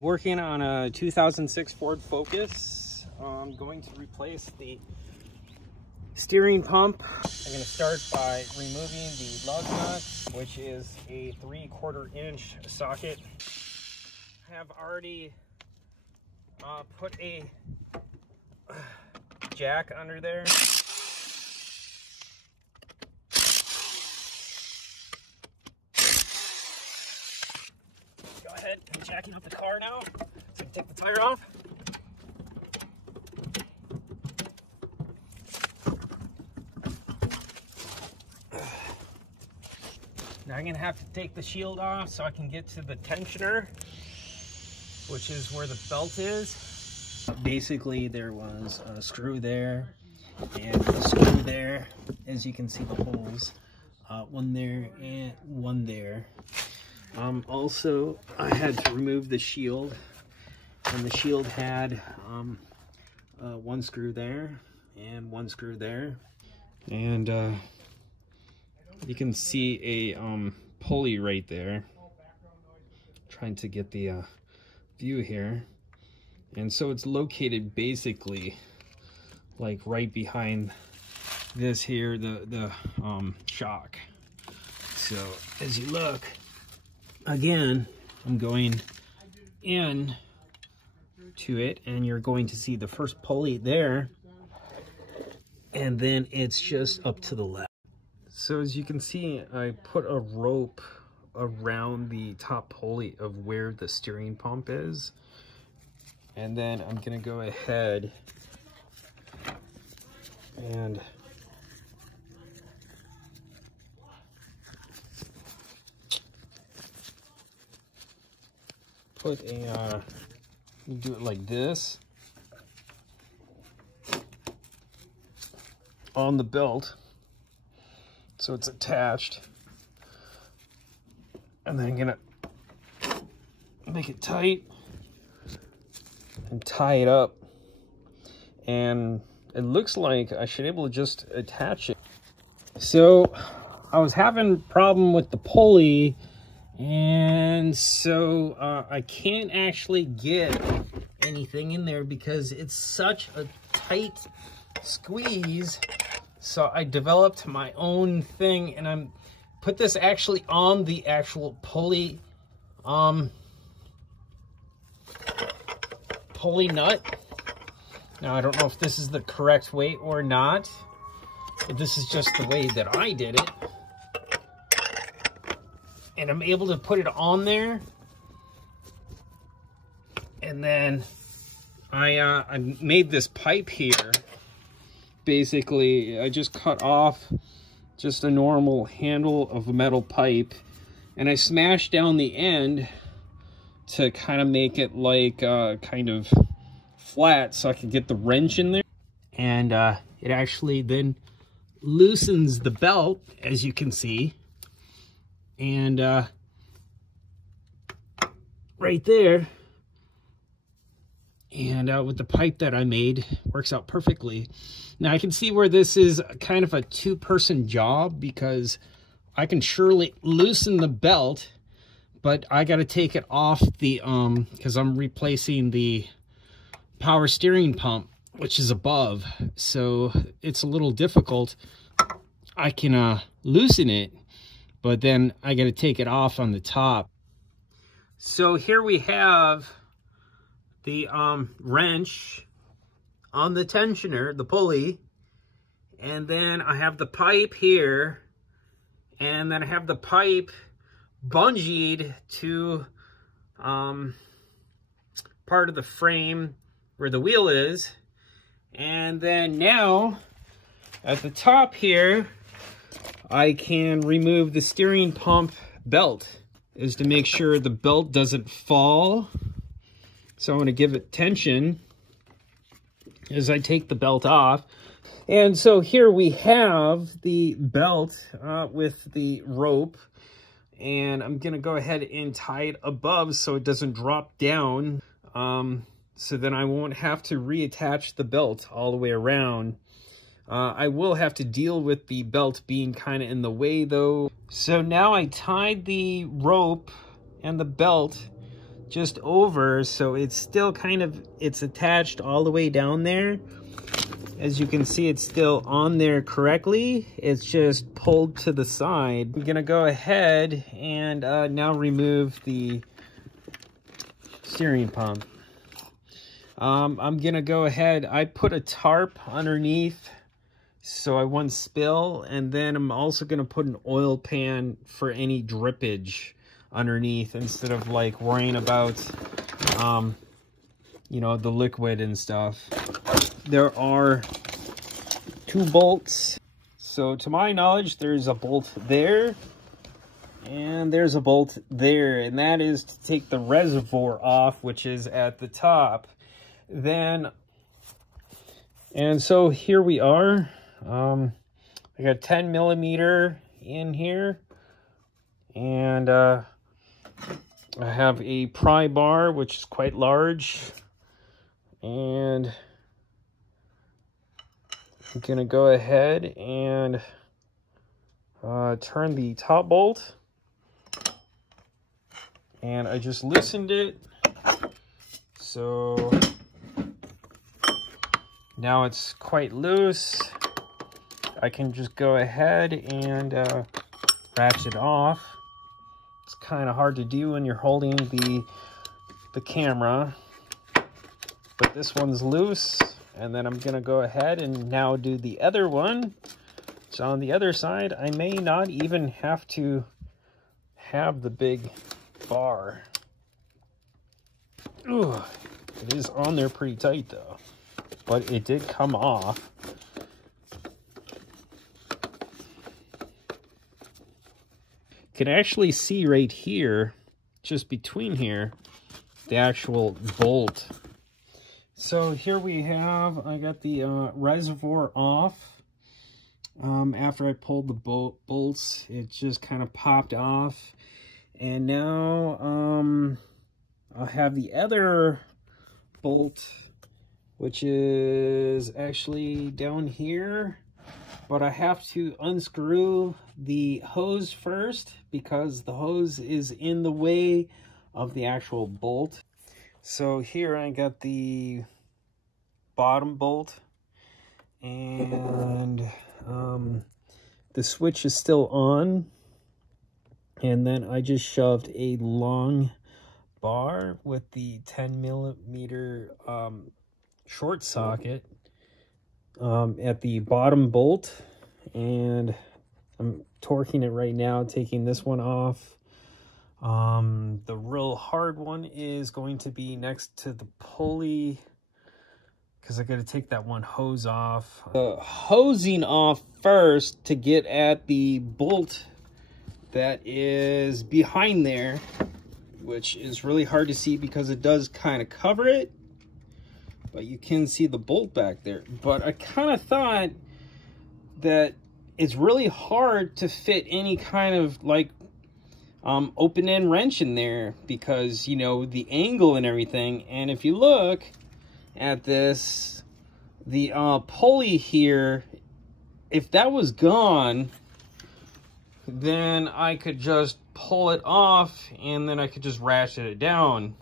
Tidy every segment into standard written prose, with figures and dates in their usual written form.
Working on a 2006 Ford Focus. I'm going to replace the steering pump. I'm going to start by removing the lug nut, which is a 3/4 inch socket. I have already put a jack under there. Go ahead, I'm jacking up the car now so I can take the tire off. Now I'm gonna have to take the shield off so I can get to the tensioner, which is where the belt is. Basically, there was a screw there and a screw there. As you can see, the holes, one there and one there. Also, I had to remove the shield, and the shield had one screw there and one screw there, and you can see a pulley right there. Trying to get the view here, and so it's located basically like right behind this here, the shock. So as you look, again, I'm going in to it, and you're going to see the first pulley there, and then it's just up to the left. So as you can see, I put a rope around the top pulley of where the steering pump is, and then I'm gonna go ahead and put a, do it like this on the belt so it's attached, and then I'm gonna make it tight and tie it up, and it looks like I should be able to just attach it. So I was having a problem with the pulley, and so I can't actually get anything in there because it's such a tight squeeze. So I developed my own thing, and I'm put this actually on the actual pulley pulley nut. Now I don't know if this is the correct way or not, but this is just the way that I did it. And I'm able to put it on there, and then I made this pipe here. Basically, I just cut off just a normal handle of a metal pipe, and I smashed down the end to kind of make it like kind of flat so I could get the wrench in there. And it actually then loosens the belt, as you can see. And right there, and with the pipe that I made, works out perfectly. Now I can see where this is kind of a two-person job, because I can surely loosen the belt, but I got to take it off the because I'm replacing the power steering pump, which is above, so it's a little difficult. I can loosen it, but then I got to take it off on the top. So here we have the wrench on the tensioner, the pulley, and then I have the pipe here, and then I have the pipe bungeed to part of the frame where the wheel is. And then now at the top here, I can remove the steering pump belt, is to make sure the belt doesn't fall. So I'm going to give it tension as I take the belt off. And so here we have the belt with the rope, and I'm going to go ahead and tie it above so it doesn't drop down, so then I won't have to reattach the belt all the way around. I will have to deal with the belt being kind of in the way though. So now I tied the rope and the belt just over, so it's still kind of, it's attached all the way down there. As you can see, it's still on there correctly. It's just pulled to the side. I'm gonna go ahead and now remove the steering pump. I'm gonna go ahead, I put a tarp underneath so I won't spill, and then I'm also gonna put an oil pan for any drippage underneath instead of like worrying about you know, the liquid and stuff. There are 2 bolts. So to my knowledge, there's a bolt there and there's a bolt there, and that is to take the reservoir off, which is at the top. Then, and so here we are. I got 10 millimeter in here, and I have a pry bar, which is quite large, and I'm gonna go ahead and turn the top bolt, and I just loosened it, so now it's quite loose. I can just go ahead and ratchet off. It's kind of hard to do when you're holding the camera, but this one's loose. And then I'm gonna go ahead and now do the other one. So on the other side, I may not even have to have the big bar. Ooh, it is on there pretty tight though, but it did come off. You can actually see right here, just between here, the actual bolt. So here we have, I got the reservoir off. After I pulled the bolts, it just kind of popped off. And now I'll have the other bolt, which is actually down here. But I have to unscrew the hose first because the hose is in the way of the actual bolt. So here I got the bottom bolt, and the switch is still on, and then I just shoved a long bar with the 10 millimeter short socket at the bottom bolt, and I'm torquing it right now, taking this one off. The real hard one is going to be next to the pulley, because I got to take that one hose off. Hosing off first to get at the bolt that is behind there, which is really hard to see because it does kind of cover it, but you can see the bolt back there. But I kind of thought that it's really hard to fit any kind of like open end wrench in there because, you know, the angle and everything. And if you look at this, the pulley here, if that was gone, then I could just pull it off and then I could just ratchet it down.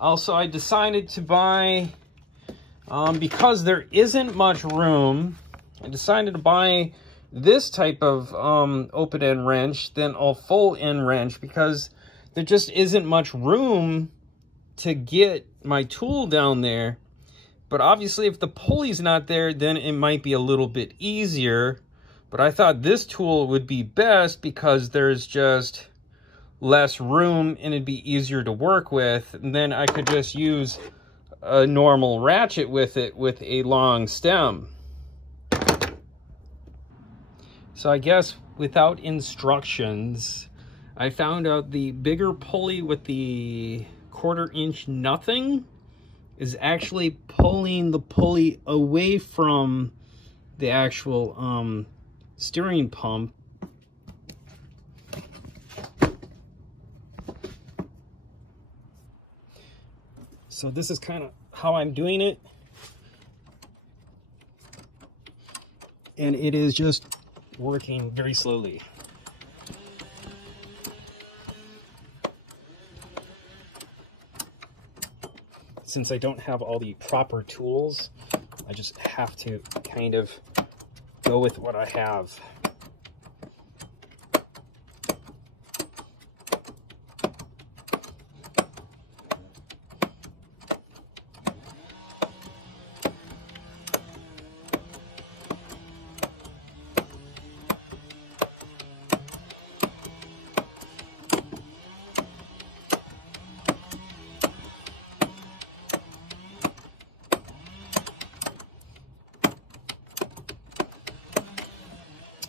Also, I decided to buy, because there isn't much room, I decided to buy this type of open end wrench than a full end wrench because there just isn't much room to get my tool down there. But obviously if the pulley's not there, then it might be a little bit easier. But I thought this tool would be best because there's just less room and it'd be easier to work with. And then I could just use a normal ratchet with it with a long stem. So I guess without instructions, I found out the bigger pulley with the 1/4 inch nothing is actually pulling the pulley away from the actual steering pump. So this is kind of how I'm doing it. And it is just working very slowly. since I don't have all the proper tools, I just have to kind of go with what I have.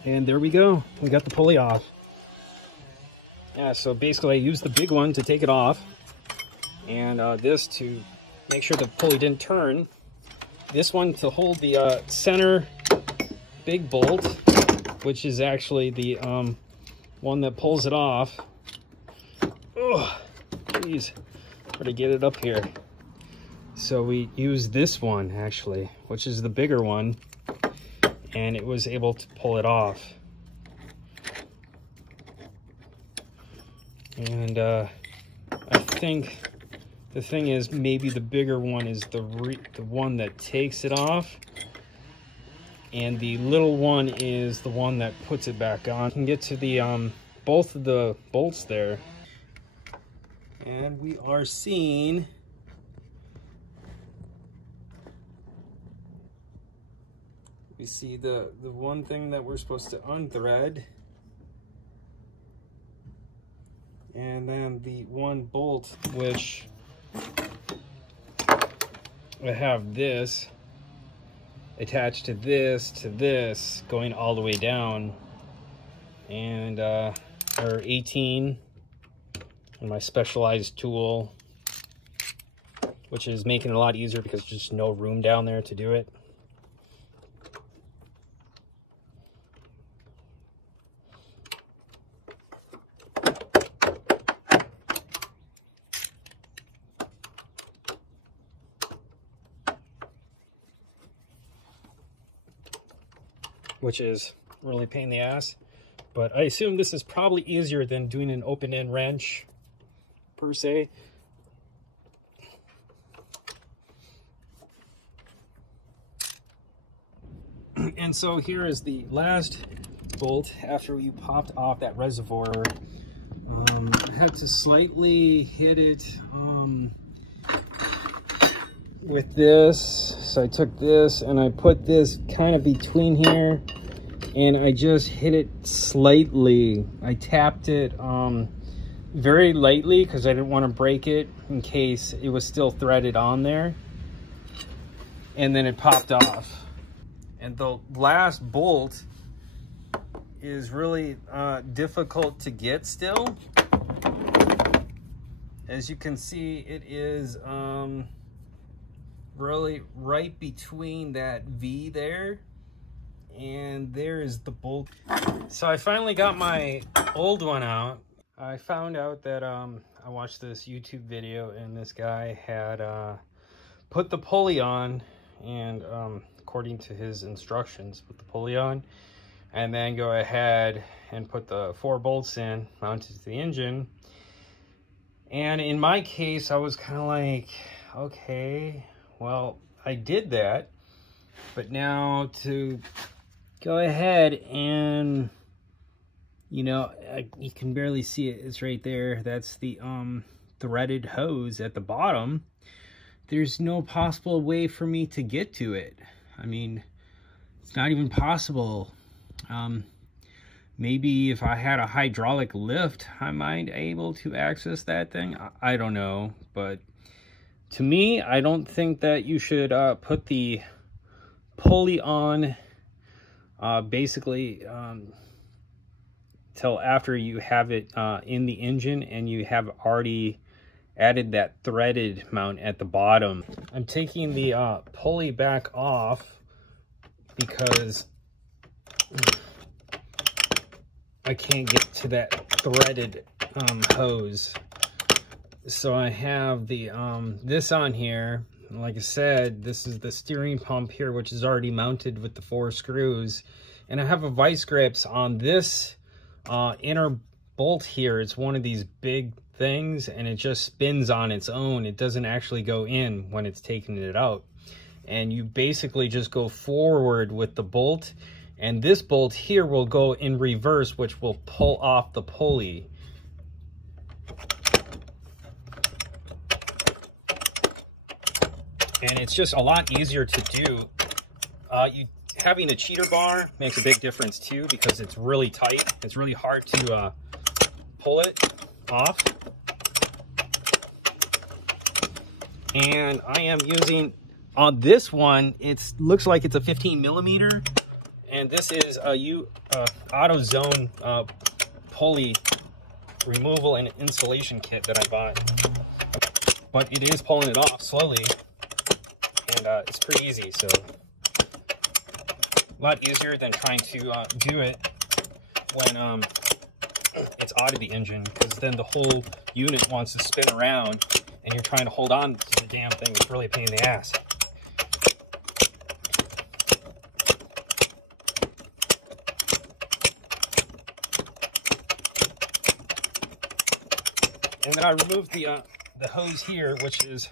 And there we go. We got the pulley off. Yeah, so basically I used the big one to take it off, and this to make sure the pulley didn't turn. This one to hold the center big bolt, which is actually the one that pulls it off. Oh, jeez, try to get it up here. So we use this one actually, which is the bigger one, and it was able to pull it off. And I think the thing is, maybe the bigger one is the one that takes it off, and the little one is the one that puts it back on. You can get to the both of the bolts there, and we are seeing we see the one thing that we're supposed to unthread, and then the one bolt which I have this attached to this going all the way down, and our 18 and my specialized tool, which is making it a lot easier because there's just no room down there to do it. Which is really a pain in the ass, but I assume this is probably easier than doing an open-end wrench per se. And so here is the last bolt after you popped off that reservoir. I had to slightly hit it with this, so I took this and I put this kind of between here, and I just hit it slightly. I tapped it very lightly because I didn't want to break it in case it was still threaded on there, and then it popped off. And the last bolt is really difficult to get still. As you can see, it is really right between that V there, and there is the bolt. So I finally got my old one out. I found out that I watched this YouTube video, and this guy had put the pulley on, and according to his instructions, put the pulley on and then go ahead and put the 4 bolts in mounted to the engine. And in my case, I was kind of like, okay, well, I did that, but now to go ahead and, you know, you can barely see it, it's right there, that's the threaded hose at the bottom. There's no possible way for me to get to it. I mean, it's not even possible. Maybe if I had a hydraulic lift, I might be able to access that thing. I don't know, but to me, I don't think that you should put the pulley on basically till after you have it in the engine and you have already added that threaded mount at the bottom. I'm taking the pulley back off because I can't get to that threaded hose. So I have the this on here. Like I said, this is the steering pump here, which is already mounted with the 4 screws, and I have a vice grips on this inner bolt here. It's one of these big things, and it just spins on its own. It doesn't actually go in when it's taking it out. And you basically just go forward with the bolt, and this bolt here will go in reverse, which will pull off the pulley. And it's just a lot easier to do. Having a cheater bar makes a big difference too, because it's really tight. It's really hard to pull it off. And I am using, on this one, it looks like it's a 15 millimeter. And this is a AutoZone pulley removal and installation kit that I bought. But it is pulling it off slowly. And it's pretty easy, so a lot easier than trying to do it when it's out of the engine, because then the whole unit wants to spin around and you're trying to hold on to the damn thing. It's really a pain in the ass. And then I removed the hose here, which is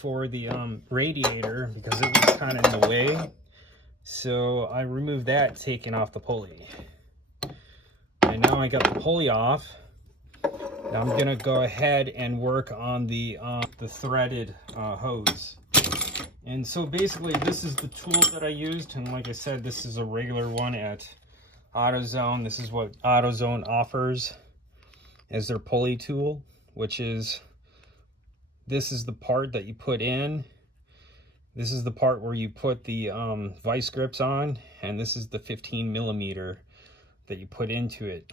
for the radiator, because it was kind of in the way. So I removed that, taking off the pulley. And now I got the pulley off. Now I'm gonna go ahead and work on the threaded hose. And so basically this is the tool that I used, and like I said, this is a regular one at AutoZone. This is what AutoZone offers as their pulley tool, which is, this is the part that you put in. This is the part where you put the vice grips on, and this is the 15 millimeter that you put into it.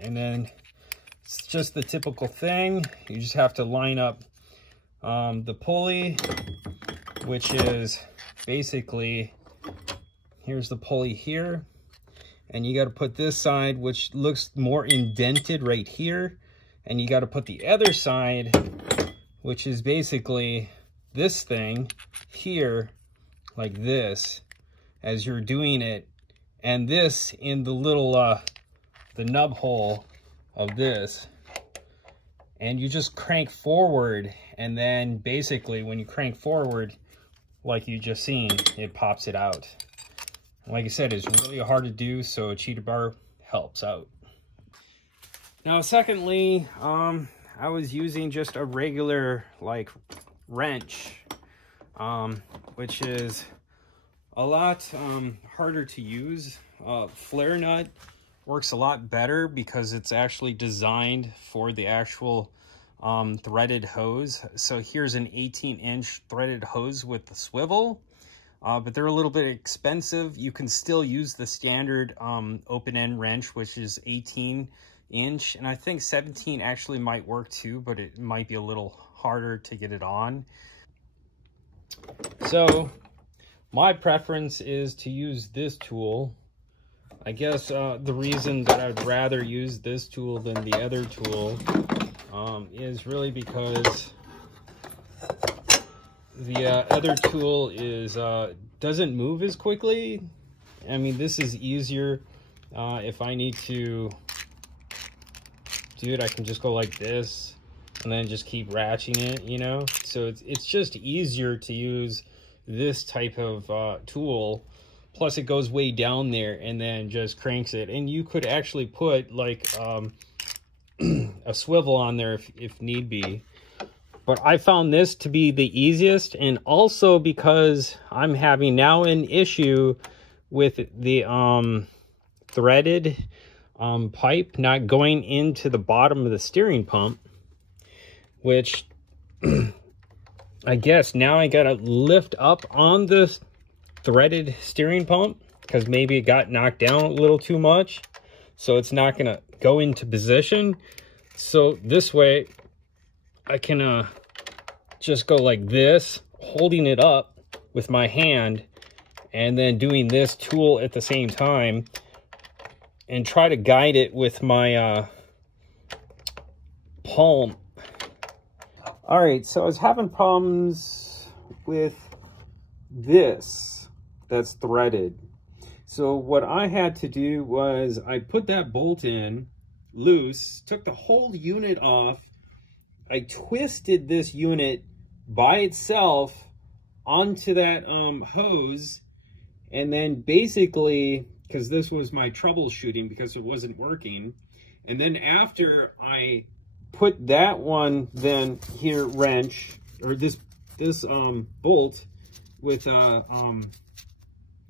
And then it's just the typical thing. You just have to line up the pulley, which is basically, here's the pulley here, and you got to put this side, which looks more indented right here, and you got to put the other side, which is basically this thing here, like this, as you're doing it, and this in the little the nub hole of this, and you just crank forward, and then basically when you crank forward, like you just seen, it pops it out. Like I said, it's really hard to do, so a cheater bar helps out. Now secondly, I was using just a regular like wrench, which is a lot harder to use. Flare nut works a lot better because it's actually designed for the actual threaded hose. So here's an 18-inch threaded hose with the swivel, but they're a little bit expensive. You can still use the standard open-end wrench, which is 18-inch, and I think 17 actually might work too, but it might be a little harder to get it on. So my preference is to use this tool. I guess the reason that I'd rather use this tool than the other tool is really because the other tool is doesn't move as quickly. I mean, this is easier. If I need to do it, I can just go like this and then just keep ratcheting it, you know? So it's just easier to use this type of tool. Plus it goes way down there and then just cranks it. And you could actually put like a swivel on there if need be. But I found this to be the easiest, and also because I'm having now an issue with the threaded pipe not going into the bottom of the steering pump, which I guess now I gotta lift up on the threaded steering pump because maybe it got knocked down a little too much, so it's not gonna go into position. So this way I can just go like this, holding it up with my hand and then doing this tool at the same time, and try to guide it with my palm. All right, so I was having problems with this that's threaded. So what I had to do was I put that bolt in loose, took the whole unit off, I twisted this unit by itself onto that hose, and then basically, because this was my troubleshooting because it wasn't working, and then after I put that one then here wrench, or this bolt with a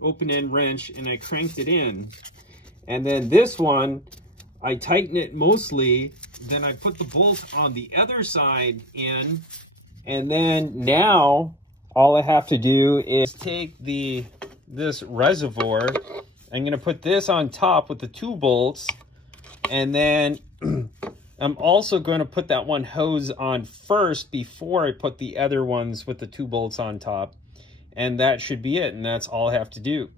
open end wrench, and I cranked it in, and then this one I tighten it mostly, then I put the bolt on the other side in, and then now all I have to do is take this reservoir. I'm going to put this on top with the 2 bolts, and then I'm also going to put that one hose on first before I put the other ones with the 2 bolts on top, and that should be it, and that's all I have to do.